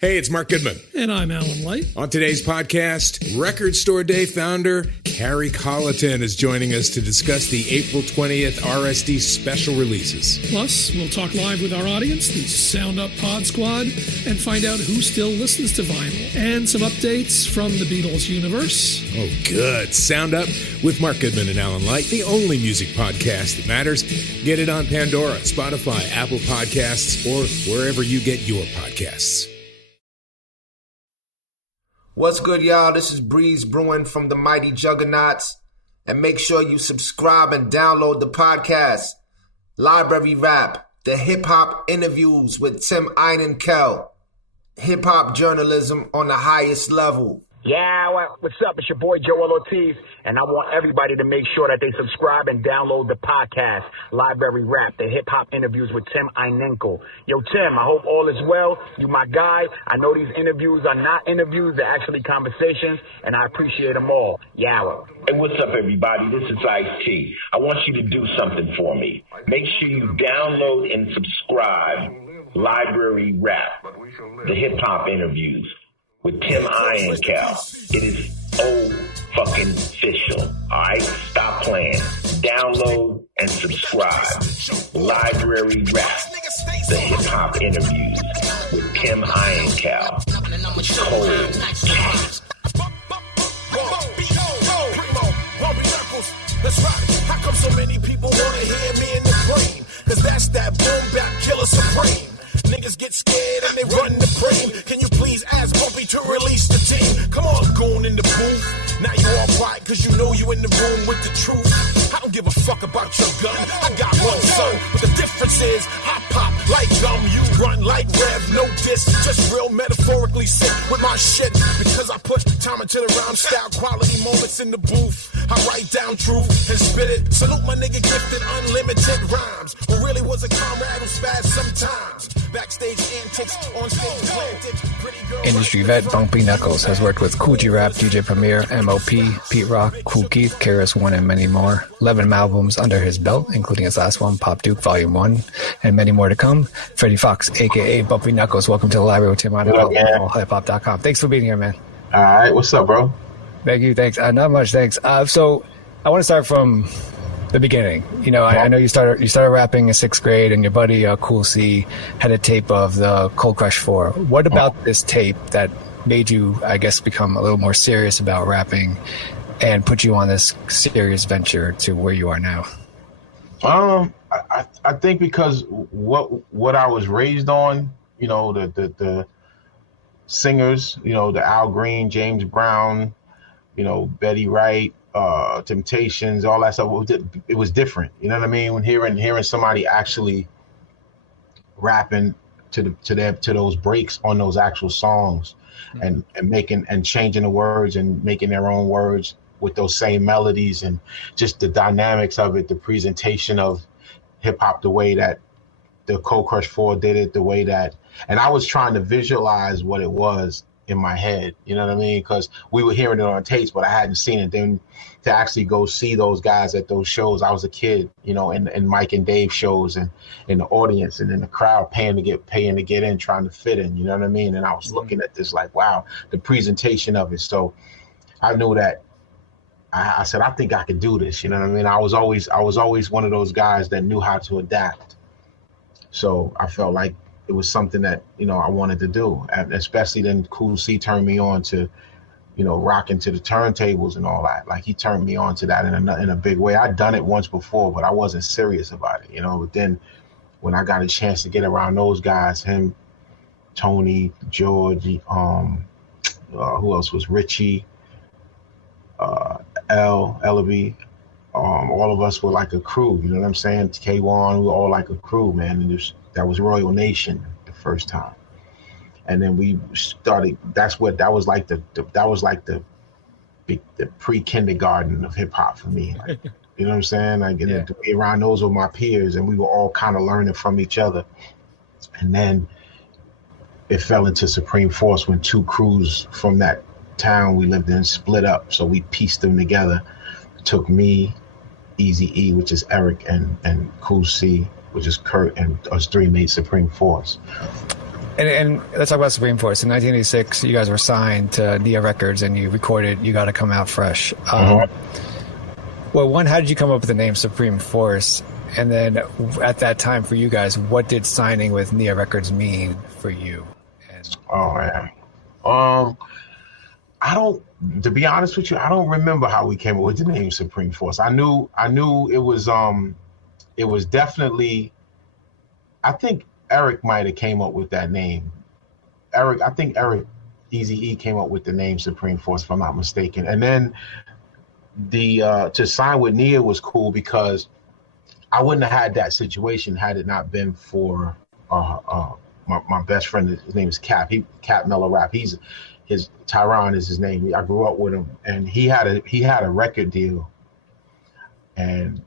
Hey, it's Mark Goodman. And I'm Alan Light. On today's podcast, Record Store Day founder Carrie Colleton is joining us to discuss the April 20th RSD special releases. Plus, we'll talk live with our audience, the Sound Up Pod Squad, and find out who still listens to vinyl. And some updates from the Beatles universe. Oh, good. Sound Up with Mark Goodman and Alan Light, the only music podcast that matters. Get it on Pandora, Spotify, Apple Podcasts, or wherever you get your podcasts. What's good, y'all? This is Breeze Brewing from the Mighty Juggernauts. And make sure you subscribe and download the podcast, Library Rap, the hip-hop interviews with Tim Einenkel. Hip-hop journalism on the highest level. Yeah, what's up? It's your boy Joel Ortiz, and I want everybody to make sure that they subscribe and download the podcast, Library Rap, the hip-hop interviews with Tim Einenkel. Yo, Tim, I hope all is well. You my guy. I know these interviews are not interviews, they're actually conversations, and I appreciate them all. Yawa. Hey, what's up, everybody? This is Ice-T. I want you to do something for me. Make sure you download and subscribe Library Rap, the hip-hop interviews with Tim Einenkel. It is fucking official. All right, stop playing. Download and subscribe. Library Rap, the hip hop interviews with Tim Einenkel. Cold. That's right. How come so many people wanna hear me in the brain? Cause that's that boom bap killer supreme. Niggas get scared and they run the frame. Can you please ask Bumpy to release the team? Come on, goon in the booth. Now you all quiet cause you know you in the room with the truth. I don't give a fuck about your gun. I got one son, but the difference is I pop like gum, you run like Rev. No diss, just real metaphorically sick with my shit. Because I put time into the rhyme style, quality moments in the booth. I write down truth and spit it. Salute my nigga gifted unlimited rhymes. Who really was a comrade who spazzed sometimes. Backstage antics, on stage planted. Pretty girl. Industry vet Bumpy Knuckles has worked with Cool G Rap, DJ Premier, M.O.P., Pete Rock, Cool Keith, KRS-One, and many more. 11 albums under his belt, including his last one, Pop Duke Volume 1, and many more to come. Freddie Fox, a.k.a. Bumpy Knuckles. Welcome to the library with Tim Einenkel, hiphop.com. Thanks for being here, man. All right. What's up, bro? Thank you. Thanks. Not much. Thanks. So I want to start from the beginning. You know, I know you started rapping in 6th grade, and your buddy Cool C had a tape of the Cold Crush 4. What about this tape that made you, I guess, become a little more serious about rapping and put you on this serious venture to where you are now? I think because what I was raised on, you know, the singers, you know, the Al Green, James Brown, you know, Betty Wright, Temptations, all that stuff. It was different. You know what I mean? When hearing somebody actually rapping to those breaks on those actual songs, and making and changing the words and making their own words with those same melodies, and just the dynamics of it, the presentation of hip hop, the way that the Cold Crush 4 did it, the way that, and I was trying to visualize what it was in my head, you know what I mean? Because we were hearing it on tapes, but I hadn't seen it. Then to actually go see those guys at those shows, I was a kid, you know, in Mike and Dave shows, and in the audience and in the crowd paying to get in, trying to fit in, you know what I mean? And I was looking at this like, wow, the presentation of it. So I knew that I said, I think I could do this, you know what I mean? I was always one of those guys that knew how to adapt. So I felt like it was something that, you know, I wanted to do. And especially then Cool C turned me on to, you know, rocking to the turntables and all that. Like he turned me on to that in a big way. I'd done it once before, but I wasn't serious about it, you know. But then when I got a chance to get around those guys, him, Tony, George, who else was Richie, Ellaby, all of us were like a crew, you know what I'm saying? K1, we were all like a crew, man. And that was Royal Nation the first time. And then we started, that was like the pre-kindergarten of hip hop for me. Like, you know what I'm saying? Like, yeah. To be around those were my peers, and we were all kind of learning from each other. And then it fell into supreme force when two crews from that town we lived in split up. So we pieced them together. It took me, Easy E, which is Eric, and Cool C, which is Kurt, and us three made Supreme Force. And let's talk about Supreme Force. In 1986, you guys were signed to Nia Records, and you recorded "You Gotta Come Out Fresh." Well, one, how did you come up with the name Supreme Force? And then at that time for you guys, what did signing with Nia Records mean for you? Oh man, I don't. To be honest with you, I don't remember how we came up with the name Supreme Force. I knew it was definitely. I think Eric might have came up with that name. I think Eric Eazy-E came up with the name Supreme Force, if I'm not mistaken. And then to sign with Nia was cool because I wouldn't have had that situation had it not been for my best friend. His name is Cap. Cap Mellow Rap. Tyron is his name. I grew up with him, and he had a record deal, and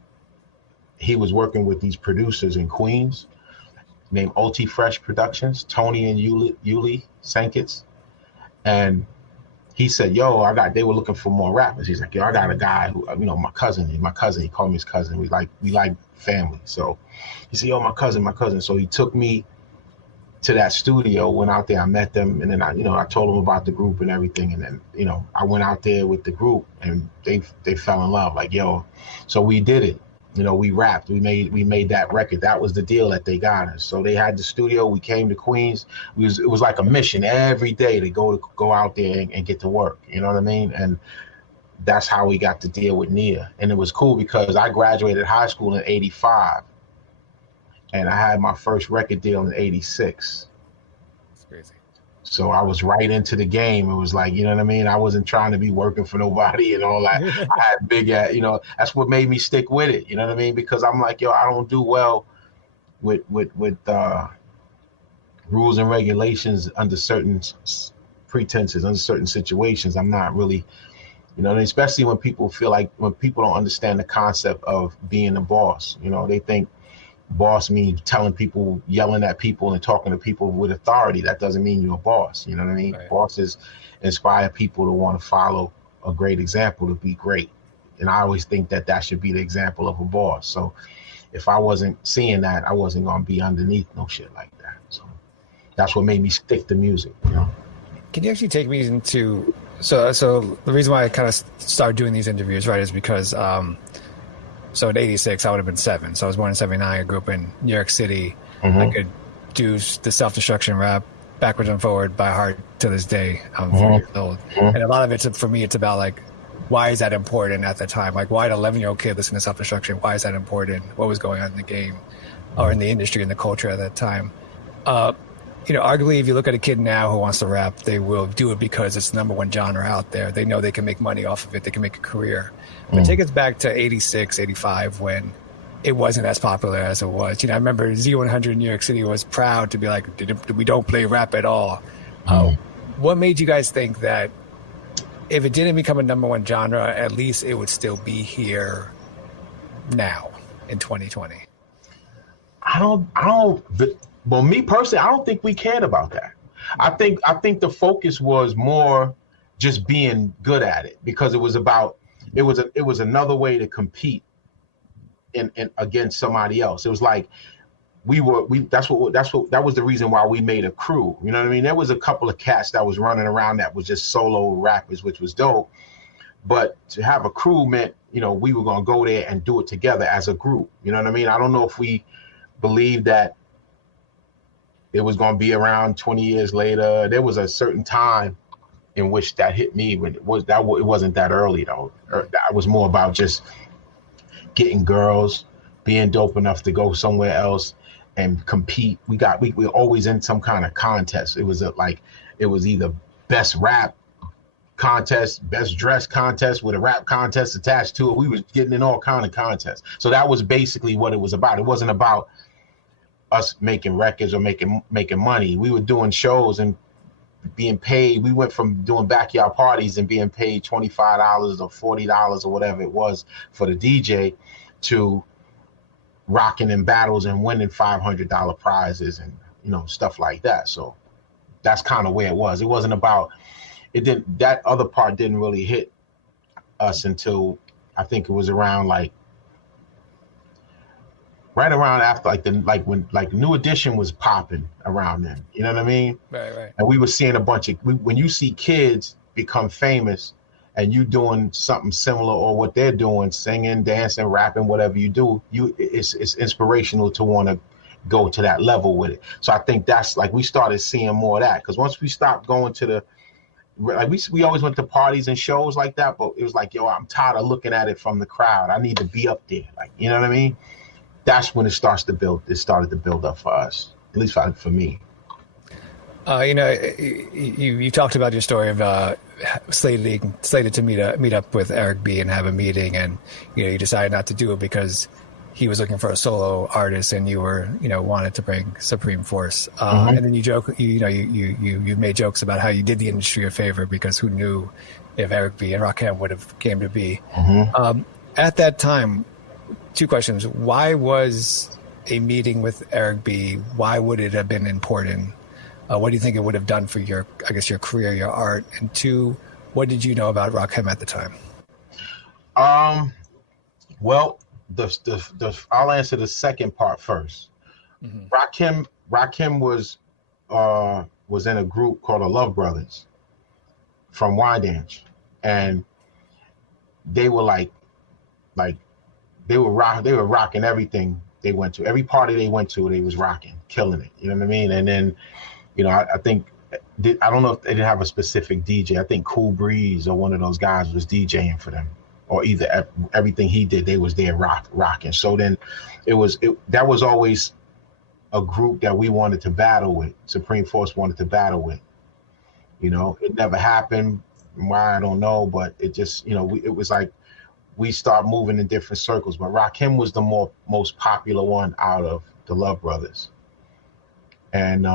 he was working with these producers in Queens named OT Fresh Productions, Tony and Yuli Sankits. And he said, yo, they were looking for more rappers. He's like, yo, I got a guy who, my cousin, he called me his cousin. We like family. So he said, yo, my cousin. So he took me to that studio, went out there, I met them, and then I told them about the group and everything. And then, I went out there with the group and they fell in love, like, yo. So we did it. We rapped, we made that record. That was the deal that they got us. So they had the studio, we came to Queens. It was like a mission every day to go out there and get to work. You know what I mean? And that's how we got to deal with Nia. And it was cool because I graduated high school in 85 and I had my first record deal in 86. That's crazy. So I was right into the game. It was like, you know what I mean? I wasn't trying to be working for nobody and all that. I had big, that's what made me stick with it. You know what I mean? Because I'm like, yo, I don't do well with rules and regulations under certain pretenses, under certain situations. I'm not really, especially when people don't understand the concept of being a boss. They think boss means telling people, yelling at people and talking to people with authority. That doesn't mean you're a boss. You know what I mean? Right. Bosses inspire people to want to follow a great example, to be great. And I always think that should be the example of a boss. So if I wasn't seeing that, I wasn't going to be underneath no shit like that. So that's what made me stick to music. Can you actually take me into, so the reason why I kind of started doing these interviews, right, is because, so in 86, I would have been 7. So I was born in 79. I grew up in New York City. I could do the self-destruction rap backwards and forward by heart to this day. I'm 4 years old. And a lot of it's, for me, it's about like, why is that important at the time? Like, why did an 11-year-old kid listen to self-destruction? Why is that important? What was going on in the game or in the industry and the culture at that time? Arguably, if you look at a kid now who wants to rap, they will do it because it's the number one genre out there. They know they can make money off of it. They can make a career. But take us back to 86, 85, when it wasn't as popular as it was. I remember Z100 in New York City was proud to be like, we don't play rap at all. What made you guys think that if it didn't become a number one genre, at least it would still be here now in 2020? Well, me personally, I don't think we cared about that. I think the focus was more just being good at it, because it was another way to compete in against somebody else. It was like that was the reason why we made a crew. You know what I mean? There was a couple of cats that was running around that was just solo rappers, which was dope. But to have a crew meant, we were gonna go there and do it together as a group. You know what I mean? I don't know if we believed that it was gonna be around 20 years later. There was a certain time in which that hit me, when it wasn't that early though. That was more about just getting girls, being dope enough to go somewhere else and compete. We were always in some kind of contest. It was either best rap contest, best dress contest with a rap contest attached to it. We was getting in all kind of contests. So that was basically what it was about. It wasn't about us making records or making money. We were doing shows and being paid. We went from doing backyard parties and being paid $25 or $40 or whatever it was for the DJ, to rocking in battles and winning $500 prizes and stuff like that. So that's kind of where it was. It wasn't about that other part didn't really hit us until I think it was around right around after when New Edition was popping around then. You know what I mean? Right. And we were seeing a bunch of when you see kids become famous and you doing something similar or what they're doing, singing, dancing, rapping, whatever you do, it's inspirational to want to go to that level with it. So I think that's like we started seeing more of that, because once we stopped going to the we always went to parties and shows like that, but it was like, yo, I'm tired of looking at it from the crowd. I need to be up there, like, you know what I mean? That's when it started to build up for us, at least for me. You talked about your story of slated to meet up with Eric B and have a meeting, and you decided not to do it because he was looking for a solo artist, and you were wanted to bring Supreme Force. And then you made jokes about how you did the industry a favor, because who knew if Eric B and Rakim would have came to be. At that time, two questions: why was a meeting with Eric B? Why would it have been important? What do you think it would have done for your career, your art? And two, what did you know about Rakim at the time? Well, I'll answer the second part first. Rakim was in a group called the Love Brothers from Wyandanch, and they were they were rocking everything they went to. Every party they went to, they was rocking, killing it. You know what I mean? And then, I think, I don't know if they didn't have a specific DJ. I think Cool Breeze or one of those guys was DJing for them, or either everything he did, they was there rocking. So then that was always a group that we wanted to battle with. Supreme Force wanted to battle with. It never happened. Why, I don't know, but it just, it was like we start moving in different circles. But Rakim was the most popular one out of the Love Brothers. And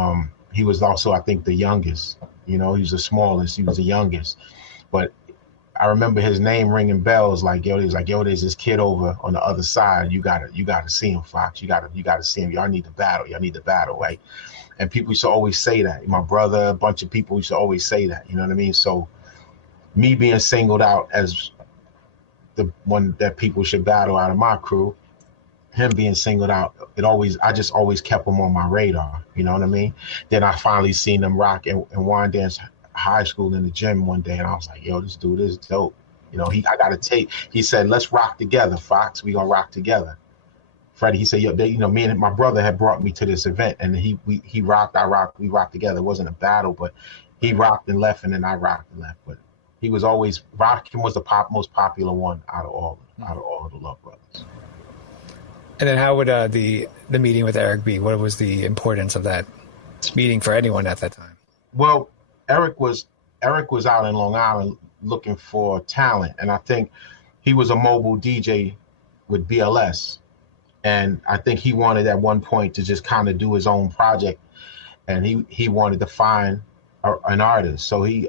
he was also, I think, the youngest. He was the smallest. He was the youngest. But I remember his name ringing bells. There's this kid over on the other side. You gotta see him, Fox. You gotta see him. Y'all need to battle. Right? And people used to always say that. My brother, a bunch of people used to always say that. You know what I mean? So me being singled out as the one that people should battle out of my crew, him being singled out, I just always kept him on my radar. You know what I mean? Then I finally seen him rock in Wyandanch High School in the gym one day, and I was like, yo, this dude is dope. I got a tape. He said, let's rock together, Fox. We gonna rock together. Freddie, he said, yo, me and my brother had brought me to this event, and he rocked, I rocked, we rocked together. It wasn't a battle, but he rocked and left, and then I rocked and left. But he was always, Rakim was the most popular one out of all of the Love Brothers. And then how would the meeting with Eric B, what was the importance of that meeting for anyone at that time? Well, Eric was out in Long Island looking for talent, and I think he was a mobile DJ with BLS, and I think he wanted at one point to just kind of do his own project, and he wanted to find an artist. So he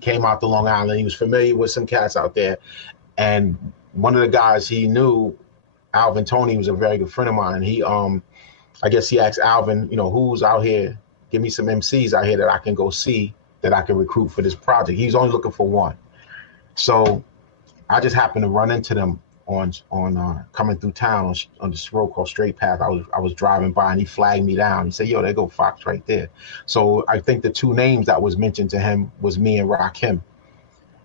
came out to Long Island. He was familiar with some cats out there, and one of the guys he knew, Alvin Tony, was a very good friend of mine. He I guess he asked Alvin, who's out here, give me some MCs out here that I can go see, that I can recruit for this project. He's only looking for one. So I just happened to run into them on coming through town on this road called Straight Path. I was driving by, and he flagged me down. He said, yo, there go Fox right there. So I think the two names that was mentioned to him was me and Rakim.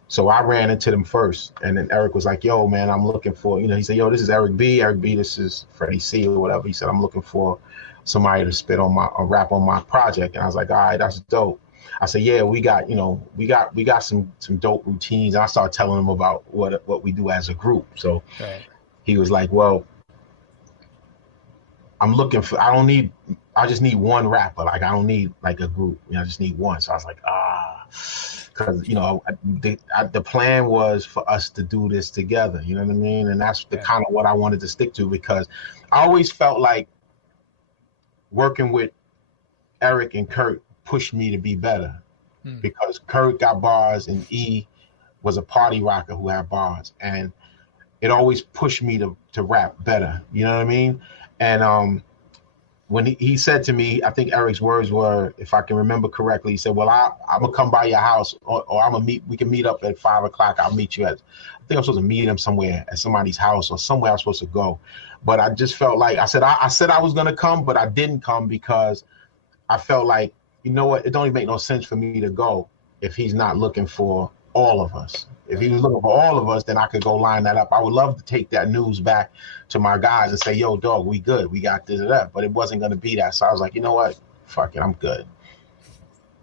So I ran into them first, and then Eric was like, yo, man, I'm looking for, he said, yo, this is Eric B, this is Freddie C or whatever. He said, I'm looking for somebody to spit on or rap on my project. And I was like, all right, that's dope. I said, yeah, we got some dope routines. And I started telling him about what we do as a group. So He was like, well, I just need one rapper. Like, I don't need like a group. I just need one. So I was like, because the plan was for us to do this together. You know what I mean? And that's the kind of what I wanted to stick to, because I always felt like working with Eric and Kurt pushed me to be better, because Kurt got bars and E was a party rocker who had bars, and it always pushed me to rap better. You know what I mean? And when he said to me, I think Eric's words were, if I can remember correctly, he said, well, I'm gonna come by your house, or we can meet up at 5:00. I'll meet you at, I think I'm supposed to meet him somewhere at somebody's house or somewhere I'm supposed to go. But I just felt like, I said I was gonna come, but I didn't come because I felt like, you know what, it don't even make no sense for me to go if he's not looking for all of us. If he was looking for all of us, then I could go line that up. I would love to take that news back to my guys and say, yo, dog, we good. We got this and that. But it wasn't going to be that. So I was like, you know what? Fuck it. I'm good.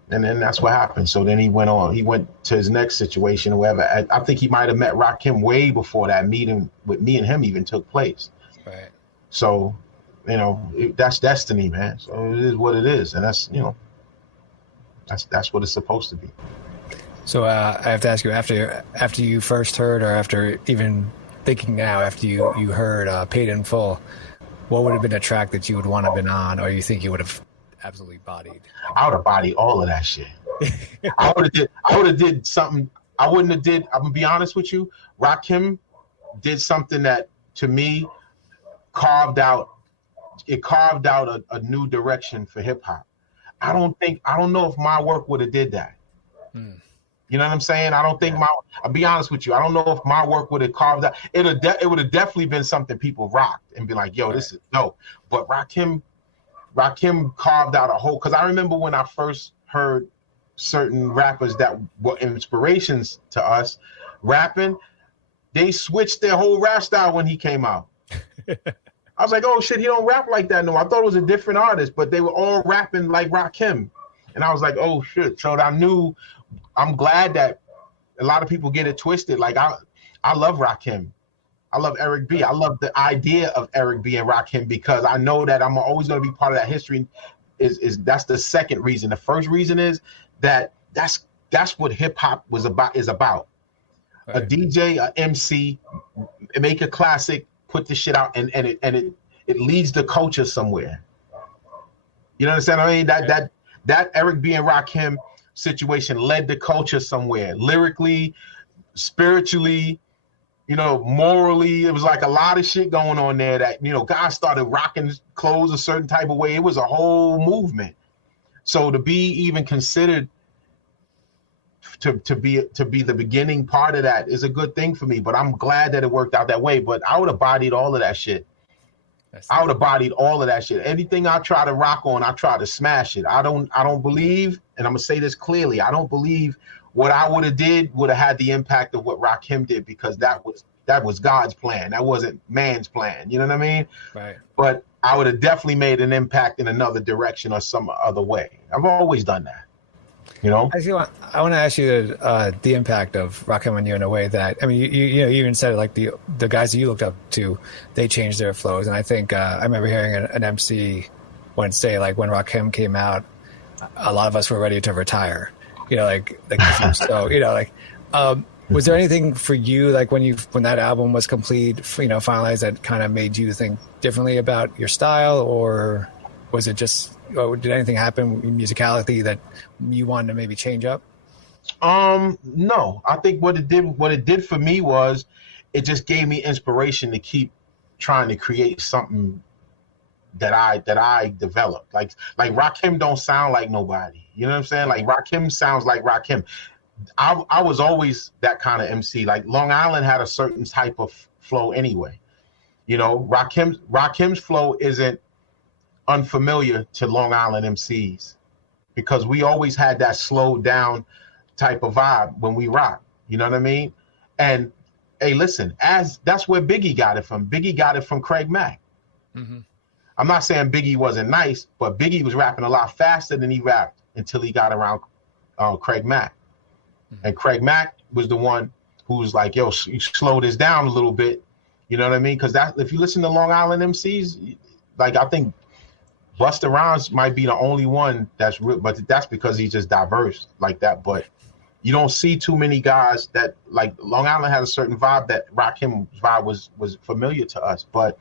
And then that's what happened. So then he went on. He went to his next situation or whatever. I think he might have met Rakim way before that meeting with me and him even took place. Right. So, you know, that's destiny, man. So it is what it is. And that's, you know, that's what it's supposed to be. So I have to ask you, after you first heard, or after even thinking now, after you heard Paid in Full, what would have been a track that you would want to have been on, or you think you would have absolutely bodied? I would have bodied all of that shit. I would have did something. I wouldn't have did. I'm gonna be honest with you. Rakim did something that, to me, carved out a new direction for hip hop. I don't know if my work would have did that. You know what I'm saying? I don't think I'll be honest with you. I don't know if my work would have carved out. It would have definitely been something people rocked and be like, yo, this is dope. But Rakim carved out a whole, because I remember when I first heard certain rappers that were inspirations to us rapping, they switched their whole rap style when he came out. I was like, oh shit, he don't rap like that no more. I thought it was a different artist, but they were all rapping like Rakim. And I was like, oh shit. So I'm glad that a lot of people get it twisted. Like I love Rakim. I love Eric B. I love the idea of Eric B and Rakim because I know that I'm always going to be part of that history. That's the second reason. The first reason is that that's what hip hop is about. Right. A DJ, a MC, make a classic, put the shit out, and it leads the culture somewhere. You know what I'm saying? I mean that Eric B and Rakim situation led the culture somewhere, lyrically, spiritually, you know, morally. It was like a lot of shit going on there that, you know, guys started rocking clothes a certain type of way. It was a whole movement. So to be even considered to be the beginning part of that is a good thing for me. But I'm glad that it worked out that way. But I would have bodied all of that shit. Anything I try to rock on, I try to smash it. I don't believe, and I'm gonna say this clearly, I don't believe what I would have had the impact of what Rakim did, because that was God's plan. That wasn't man's plan. You know what I mean? Right. But I would have definitely made an impact in another direction or some other way. I've always done that. You know? I want to ask you the impact of Rakim on you in a way that, I mean, you even said it, like the guys that you looked up to, they changed their flows. And I think I remember hearing an MC once say, like, when Rakim came out, a lot of us were ready to retire. You know, like so, you know, like, was there anything for you, like when that album was complete, you know, finalized, that kind of made you think differently about your style, or was it just, or did anything happen in musicality that you wanted to maybe change up? No, I think what it did for me was it just gave me inspiration to keep trying to create something that I developed. Like Rakim don't sound like nobody. You know what I'm saying? Like Rakim sounds like Rakim. I was always that kind of MC. Like Long Island had a certain type of flow anyway. You know, Rakim's flow isn't unfamiliar to Long Island MCs, because we always had that slowed down type of vibe when we rock. You know what I mean? And hey, listen, that's where Biggie got it from. Biggie got it from Craig Mack. Mm-hmm. I'm not saying Biggie wasn't nice, but Biggie was rapping a lot faster than he rapped until he got around Craig Mack. Mm-hmm. And Craig Mack was the one who was like, yo, you slow this down a little bit. You know what I mean? Because if you listen to Long Island MCs, like I think Busta Rhymes might be the only one that's real, but that's because he's just diverse like that. But you don't see too many guys that, like, Long Island has a certain vibe that Rakim's vibe was familiar to us, but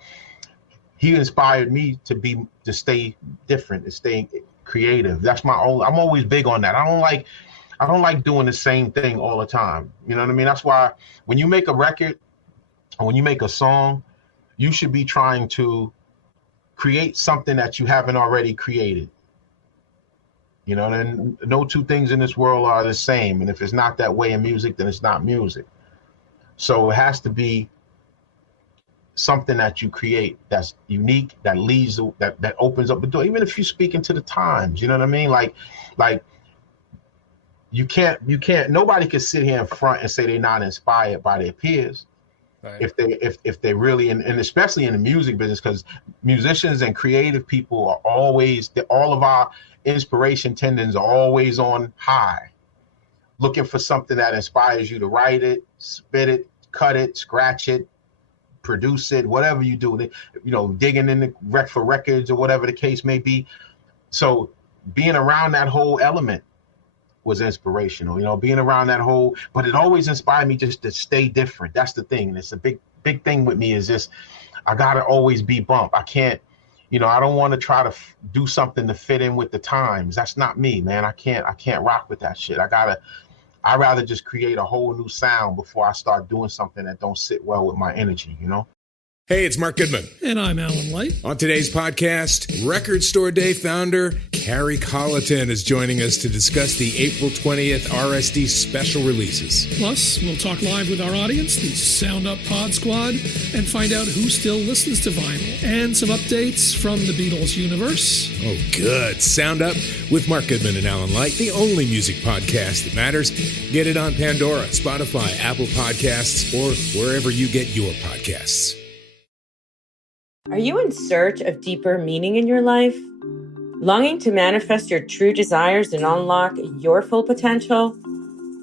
he inspired me to stay different and stay creative. That's I'm always big on that. I don't like doing the same thing all the time. You know what I mean? That's why when you make a record or when you make a song, you should be trying to create something that you haven't already created. You know, and no two things in this world are the same. And if it's not that way in music, then it's not music. So it has to be something that you create that's unique, that leads, that opens up the door. Even if you speak into the times, you know what I mean? Like you can't, nobody can sit here in front and say they're not inspired by their peers. Right. If they really, and especially in the music business, because musicians and creative people are always, all of our inspiration tendons are always on high, looking for something that inspires you to write it, spit it, cut it, scratch it, produce it, whatever you do, you know, digging in the rec for records or whatever the case may be. So being around that whole element was inspirational, you know, being around that whole, but it always inspired me just to stay different. That's the thing. It's a big thing with me is just, I got to always be Bump. I can't, you know, I don't want to try to do something to fit in with the times. That's not me, man. I can't rock with that shit. I'd rather just create a whole new sound before I start doing something that don't sit well with my energy, you know? Hey, it's Mark Goodman. And I'm Alan Light. On today's podcast, Record Store Day founder Carrie Colleton is joining us to discuss the April 20th RSD special releases. Plus, we'll talk live with our audience, the Sound Up Pod Squad, and find out who still listens to vinyl. And some updates from the Beatles universe. Oh, good. Sound Up with Mark Goodman and Alan Light, the only music podcast that matters. Get it on Pandora, Spotify, Apple Podcasts, or wherever you get your podcasts. Are you in search of deeper meaning in your life? Longing to manifest your true desires and unlock your full potential?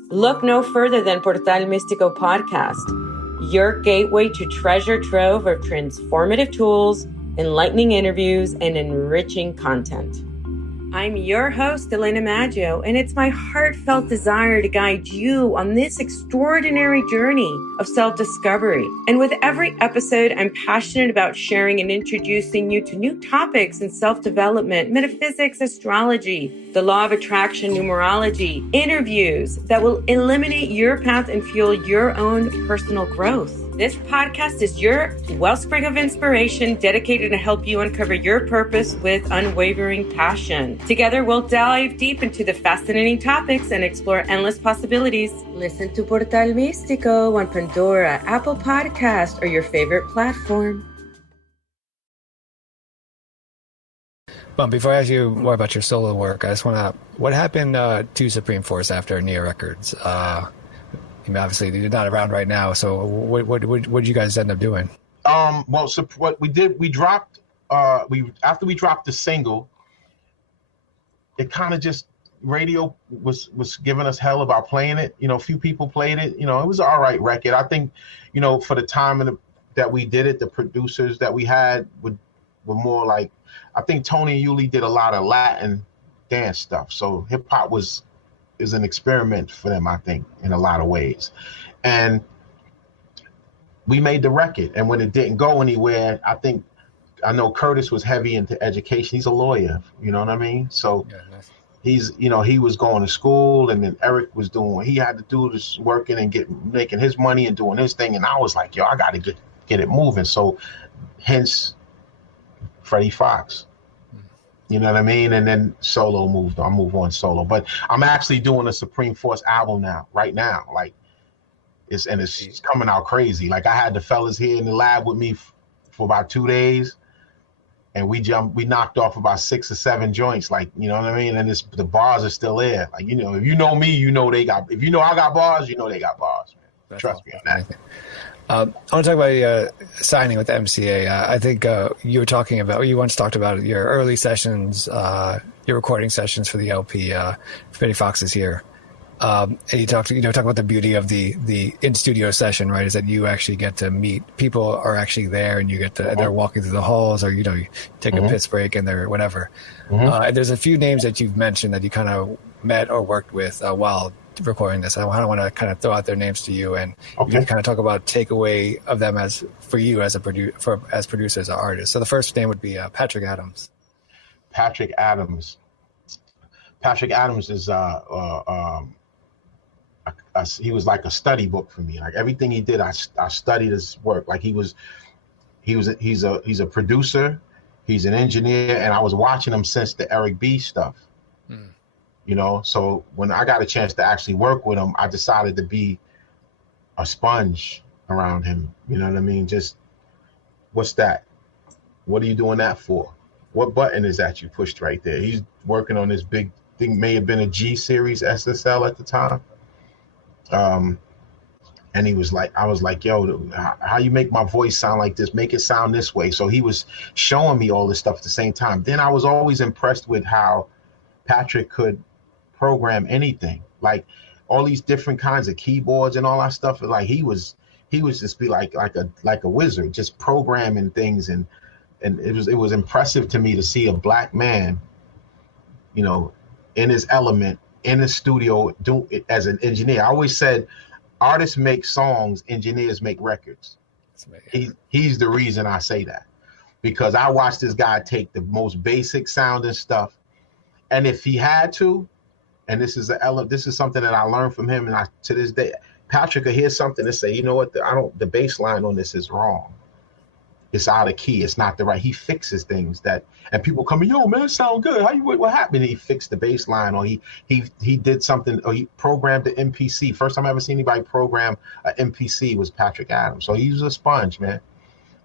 Look no further than Portal Místico Podcast, your gateway to treasure trove of transformative tools, enlightening interviews, and enriching content. I'm your host, Elena Maggio, and it's my heartfelt desire to guide you on this extraordinary journey of self-discovery. And with every episode, I'm passionate about sharing and introducing you to new topics in self-development, metaphysics, astrology, the law of attraction, numerology, interviews that will eliminate your path and fuel your own personal growth. This podcast is your wellspring of inspiration dedicated to help you uncover your purpose with unwavering passion. Together, we'll dive deep into the fascinating topics and explore endless possibilities. Listen to Portal Místico on Pandora, Apple Podcast, or your favorite platform. But before I ask you more about your solo work, I just want to, what happened to Supreme Force after Nia Records? I mean, obviously, they're not around right now. So what did you guys end up doing? Well, so what we did, we dropped, after we dropped the single, it kind of just, radio was giving us hell about playing it. You know, a few people played it. You know, it was an all right record. I think, you know, for the time that we did it, the producers that we had were more like, I think Tony and Yuli did a lot of Latin dance stuff. So hip hop is an experiment for them, I think, in a lot of ways. And we made the record. And when it didn't go anywhere, I know Curtis was heavy into education. He's a lawyer, you know what I mean? So yeah, nice. He's, you know, he was going to school, and then Eric was doing what he had to do, just working and making his money and doing his thing. And I was like, yo, I got to get it moving. So hence Freddie Fox. You know what I mean? And then solo moved on solo. But I'm actually doing a Supreme Force album right now. Like, it's coming out crazy. Like, I had the fellas here in the lab with me for about 2 days, and we knocked off about 6 or 7 joints. Like, you know what I mean? And the bars are still there. Like, you know, if you know me, you know they got. If you know I got bars, you know they got bars. Man. Trust me on that. I want to talk about signing with MCA. I think you once talked about your early sessions, your recording sessions for the LP. Freddie Fox is here, and you talk about the beauty of the in studio session, right? Is that you actually get to meet people are actually there, and you get to they're walking through the halls, or you take a piss break and they're whatever. And there's a few names that you've mentioned that you kind of met or worked with while recording this. I want to kind of throw out their names to you, and you can kind of talk about takeaway of them as for you as as producers or artists. So the first name would be Patrick Adams. Patrick Adams is he was like a study book for me. Like, everything he did, I studied his work. Like, he's a producer. He's an engineer, and I was watching him since the Eric B stuff. You know, so when I got a chance to actually work with him, I decided to be a sponge around him. You know what I mean? Just, what's that? What are you doing that for? What button is that you pushed right there? He's working on this big thing, may have been a G series SSL at the time. And he was like, I was like, yo, how you make my voice sound like this? Make it sound this way. So he was showing me all this stuff at the same time. Then I was always impressed with how Patrick could program anything, like all these different kinds of keyboards and all that stuff. Like he was just be like a wizard, just programming things. And it was impressive to me to see a black man, you know, in his element, in the studio, do it as an engineer. I always said, artists make songs, engineers make records. He's the reason I say that, because I watched this guy take the most basic sounding stuff, and if he had to, and this is something that I learned from him, and to this day, Patrick will hear something and say, you know what, the bass line on this is wrong. It's out of key. It's not the right. He fixes things and people come, yo, man, it sound good. What happened? He fixed the bass line, or he did something, or he programmed the MPC. First time I ever seen anybody program an MPC was Patrick Adams. So he was a sponge, man.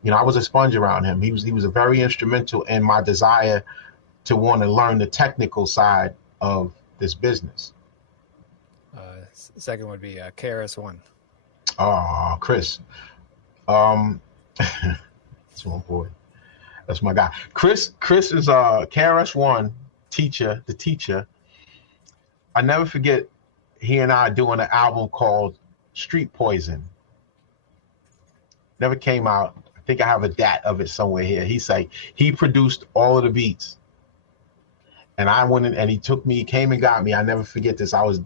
You know, I was a sponge around him. He was a very instrumental in my desire to want to learn the technical side of this business. Second would be KRS-One. Oh, Chris. That's my boy. That's my guy. Chris is KRS-One the teacher. I never forget he and I doing an album called Street Poison. Never came out. I think I have a DAT of it somewhere here. He's like, he produced all of the beats. And I went in and he came and got me. I never forget this. I was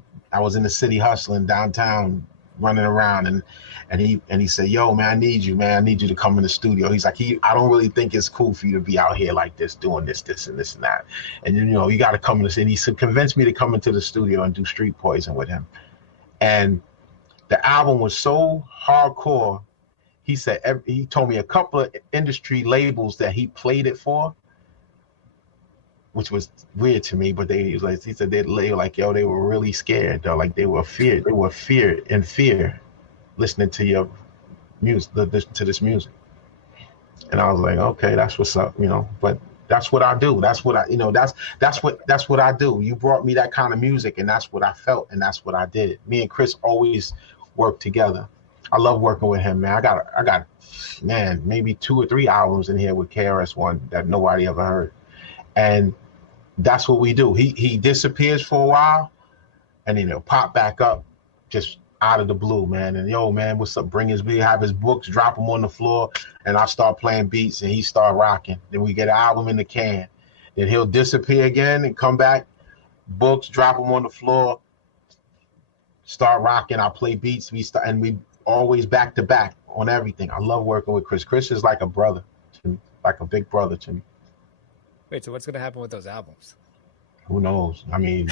in the city hustling downtown, running around, and he said, yo, man, I need you, man. I need you to come in the studio. He's like, I don't really think it's cool for you to be out here like this, doing this and this and that. And you know, you got to come in the city. He convinced me to come into the studio and do Street Poison with him. And the album was so hardcore. He said, he told me a couple of industry labels that he played it for, which was weird to me, but he said they were like, yo, they were really scared though. Like they were in fear listening to your music, to this music. And I was like, okay, that's what's up, you know, but that's what I do. That's what that's what I do. You brought me that kind of music, and that's what I felt, and that's what I did. Me and Chris always worked together. I love working with him, man. I got man, maybe 2 or 3 albums in here with KRS-One that nobody ever heard. And that's what we do. He disappears for a while, and then he'll pop back up just out of the blue, man. And yo, man, what's up? We have his books, drop them on the floor, and I start playing beats, and he start rocking. Then we get an album in the can. Then he'll disappear again and come back, books, drop them on the floor, start rocking. I play beats. We always back to back on everything. I love working with Chris. Chris is like a brother to me, like a big brother to me. Wait, so what's going to happen with those albums? Who knows? I mean,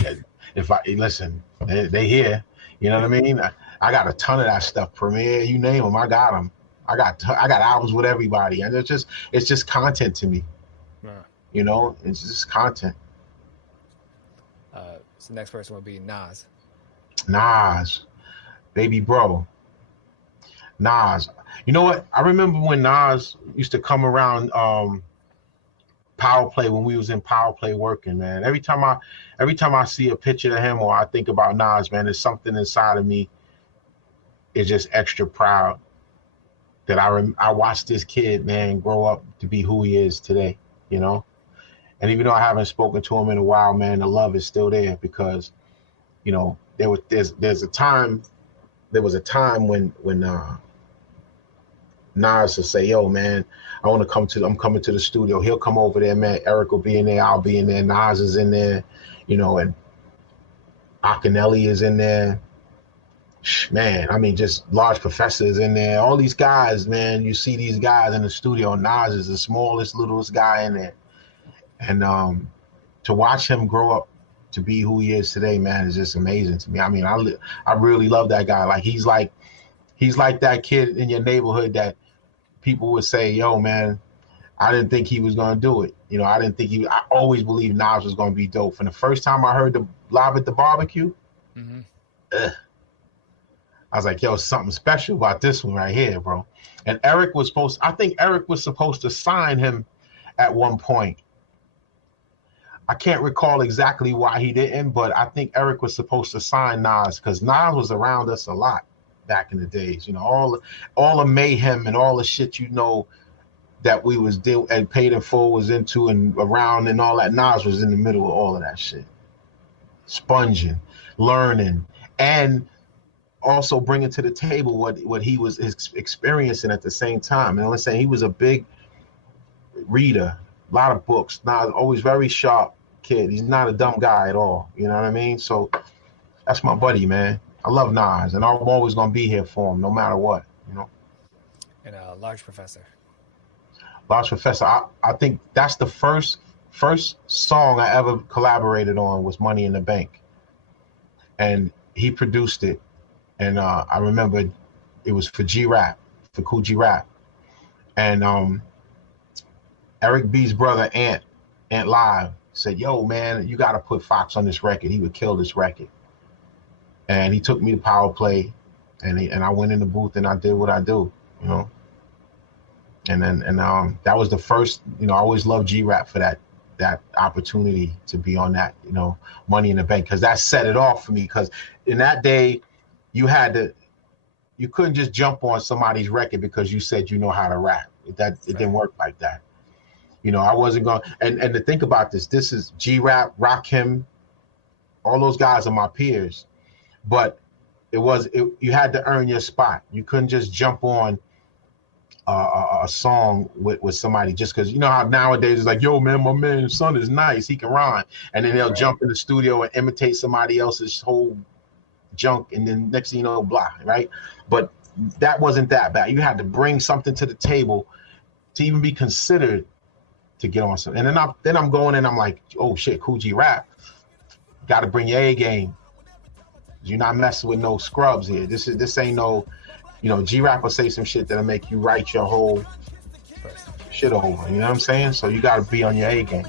listen, they here. You know what I mean? I got a ton of that stuff. Premiere, you name them, I got them. I got albums with everybody, and it's just content to me. Yeah. You know, it's just content. So the next person will be Nas. Nas, baby bro. Nas. You know what? I remember when Nas used to come around Power Play, when we was in Power Play working, man. Every time I see a picture of him or I think about Nas, man, there's something inside of me is just extra proud that I watched this kid, man, grow up to be who he is today, you know? And even though I haven't spoken to him in a while, man, the love is still there because, you know, there was a time when Nas will say, yo, man, I'm coming to the studio. He'll come over there, man. Eric will be in there. I'll be in there. Nas is in there, you know, and Akinelli is in there. Man, I mean, just Large Professor is in there. All these guys, man, you see these guys in the studio. Nas is the smallest, littlest guy in there. And to watch him grow up to be who he is today, man, is just amazing to me. I mean, I really love that guy. Like he's like that kid in your neighborhood that people would say, yo, man, I didn't think he was going to do it. You know, I didn't think I always believed Nas was going to be dope. From the first time I heard the Live at the Barbecue, I was like, yo, something special about this one right here, bro. And I think Eric was supposed to sign him at one point. I can't recall exactly why he didn't, but I think Eric was supposed to sign Nas because Nas was around us a lot back in the days. You know, all the mayhem and all the shit, you know, that we was and Paid in Full was into and around and all that. Nas was in the middle of all of that shit, sponging, learning, and also bringing to the table what he was experiencing at the same time. And I'm saying, he was a big reader, a lot of books. Nas always very sharp kid. He's not a dumb guy at all. You know what I mean? So that's my buddy, man. I love Nas, and I'm always gonna be here for him, no matter what. You know. And Large Professor. Large Professor, I think that's the first song I ever collaborated on was Money in the Bank. And he produced it. And I remember it was for G-Rap, for Cool G-Rap. And Eric B's brother, Ant Live, said, yo, man, you got to put Fox on this record. He would kill this record. And he took me to Power Play, and I went in the booth and I did what I do, you know. And that was the first, you know, I always loved G-Rap for that opportunity to be on that, you know, Money in the Bank, because that set it off for me. Because in that day, you couldn't just jump on somebody's record because you said you know how to rap. It didn't work like that. You know, I wasn't going, and to think about this is G-Rap, Rakim, all those guys are my peers, but you had to earn your spot. You couldn't just jump on a song with somebody just because, you know how nowadays it's like, yo, man, my man's son is nice, he can rhyme, and then they'll jump in the studio and imitate somebody else's whole junk, and then next thing you know, blah, right? But that wasn't that bad. You had to bring something to the table to even be considered to get on something. And then I'm going and I'm like, oh shit, Cool G-Rap, got to bring your A game. You're not messing with no scrubs here. This ain't no, you know, G-Rap will say some shit that'll make you write your whole shit over. You know what I'm saying? So you got to be on your A game.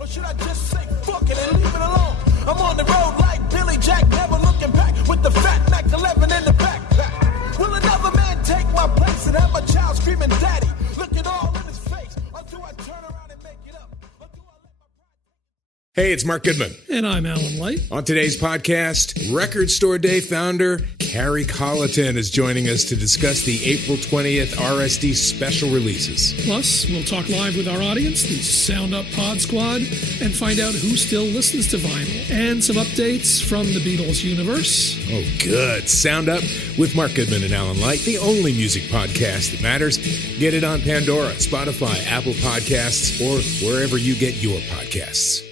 Or should I just say fuck it and leave it alone? I'm on the road like Billy Jack, never looking back with the fat Mac 11 in the backpack. Will another man take my place and have my child screaming daddy? Look it all in his face. Or do I turn around and make it up? Or do I let my pride... Hey, it's Mark Goodman. And I'm Alan Light. On today's podcast, Record Store Day founder Carrie Colleton is joining us to discuss the April 20th RSD special releases. Plus, we'll talk live with our audience, the Sound Up Pod Squad, and find out who still listens to vinyl, and some updates from the Beatles universe. Oh, good. Sound Up with Mark Goodman and Alan Light, the only music podcast that matters. Get it on Pandora, Spotify, Apple Podcasts, or wherever you get your podcasts.